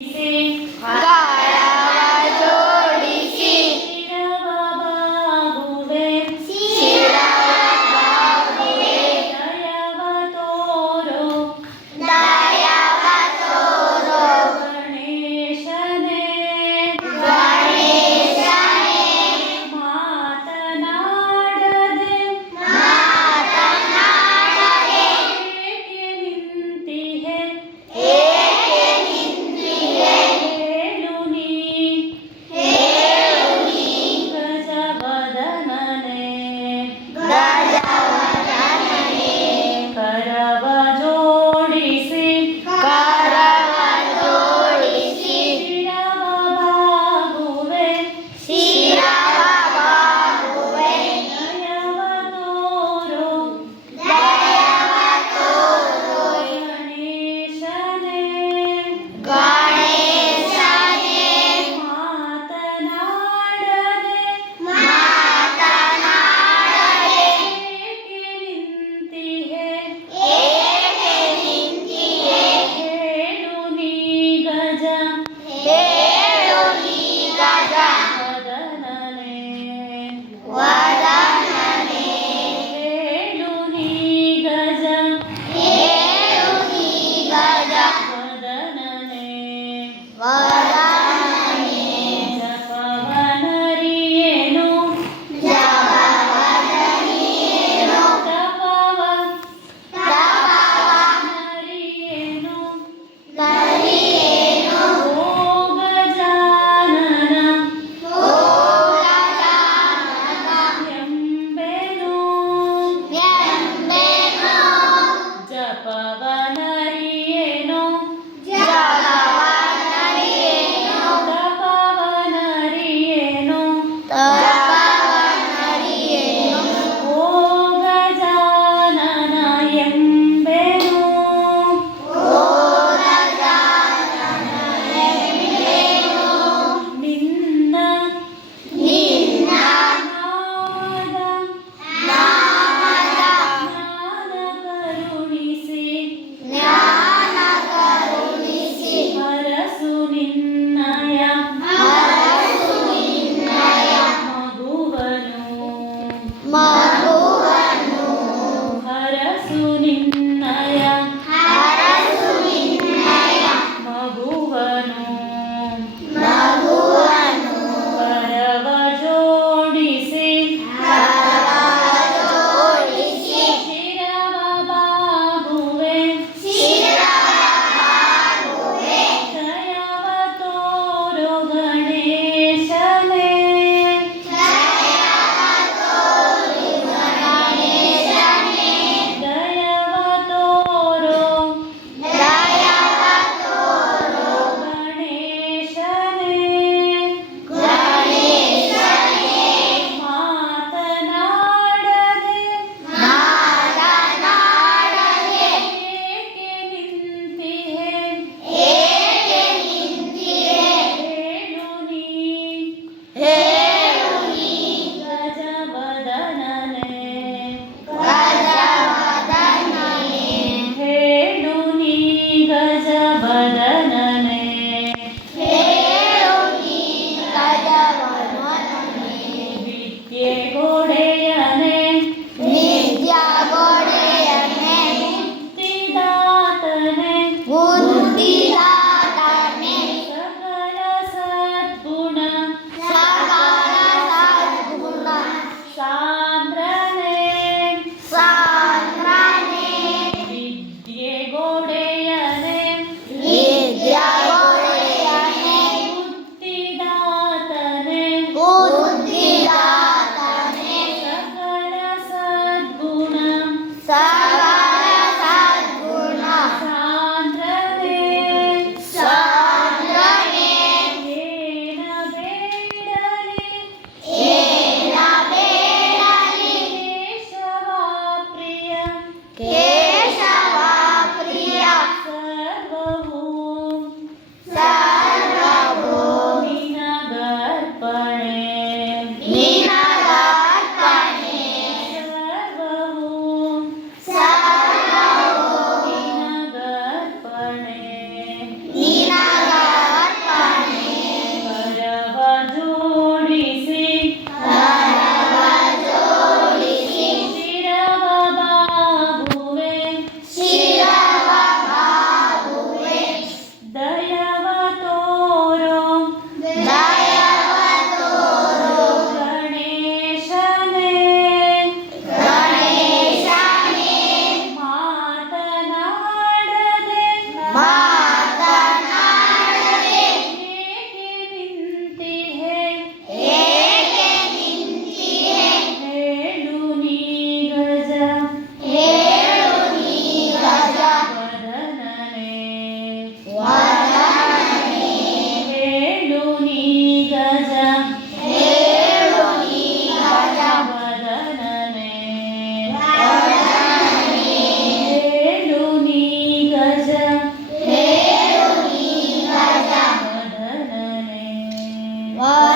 ಕರವ ಜೋಡಿಸಿ ಶಿರವ ಬಾಗುವೆ ಶಿರವ ಬಾಗುವೆ ದಯವ ತೋರೋ ದಯವ ತೋರೋ ಗಣೇಶನೇ ಗಣೇಶನೇ ಮಾತನಾಡದೆ ಮಾತನಾಡದೆ ಏಕೆ ನಿಂತಿಹೆ ಏಕೆ ನಿಂತಿಹೆ ಹೇಳು ನೀ ಹೇಳು ನೀ ಗಜವದನನೇ ಗಜವದನನೇ ಕರವ ಜೋಡಿಸಿ ಕರವ ಜೋಡಿಸಿ ಶಿರವ ಬಾಗುವೆ ಶಿರವ ಬಾಗುವೆ ದಯವ ತೋರೋ ದಯವ ತೋರೋ ಗಣೇಶನೇ ಗಣೇಶನೇ ಮಾತನಾಡದೆ ಮಾತನಾಡದೆ ಏಕೆ ನಿಂತಿಹೆ ಏಕೆ ನಿಂತಿಹೆ ಹೇಳು ನೀ ಗಜ ಹೇಳು ನೀ ವದನನೇ ಗಜವದನನೇ ಹೇಳು ನೀ ಗಜ ಹೇಳು ನೀ ವದನನೇ ಗಜವದನನೇ ಜಪವನರಿಯೇನು ಜಪವದನಿಯೇನು ತಪವನರಿಯೇನು ತಪವನರಿಯೇನು ಓ ಗಜಾನನ ಓ ಗಜಾನನ ಎಂಬೆನು ಎಂಬೆನು ಜಪವನರಿಯೇನು ಜಪವನರಿಯೇನು ತಪವನರಿಯೇನು ತಪವನರಿಯೇನು ಓ ಗಜಾನನ ಎಂಬೆನು ಓ ಗಜಾನನ ಎಂಬೆನು ನಿನ್ನ ನಿನ್ನ ನಾಮದ ನಾಮದ ಜ್ಞಾನ ಕರುಣಿಸಿ ಜ್ಞಾನ ಕರುಣಿಸಿ ಹರಸು ನಿನ್ನಯ ಹರಸು ನಿನ್ನಯ ಮಗುವನು ಮಗುವನ್ನು ಹರಸು ನಿನ್ನಯ ಹರಸು ನಿನ್ನಯ ಮಗುವನು ಮಗುವನ್ನು ಕರವ ಜೋಡಿಸಿ ಕರವ ಜೋಡಿಸಿ ಶಿರವ ಬಾಗುವೆ ಶಿರವ ಬಾಗುವೆ ದಯವ ತೋರೋ ಗಣೇಶನೇ ದಯವ ತೋರು ಗಣೇಶನೇ ದಯವ ತೋರೋ ದಯವ ತೋರು ಗಣೇಶನೇ ವರ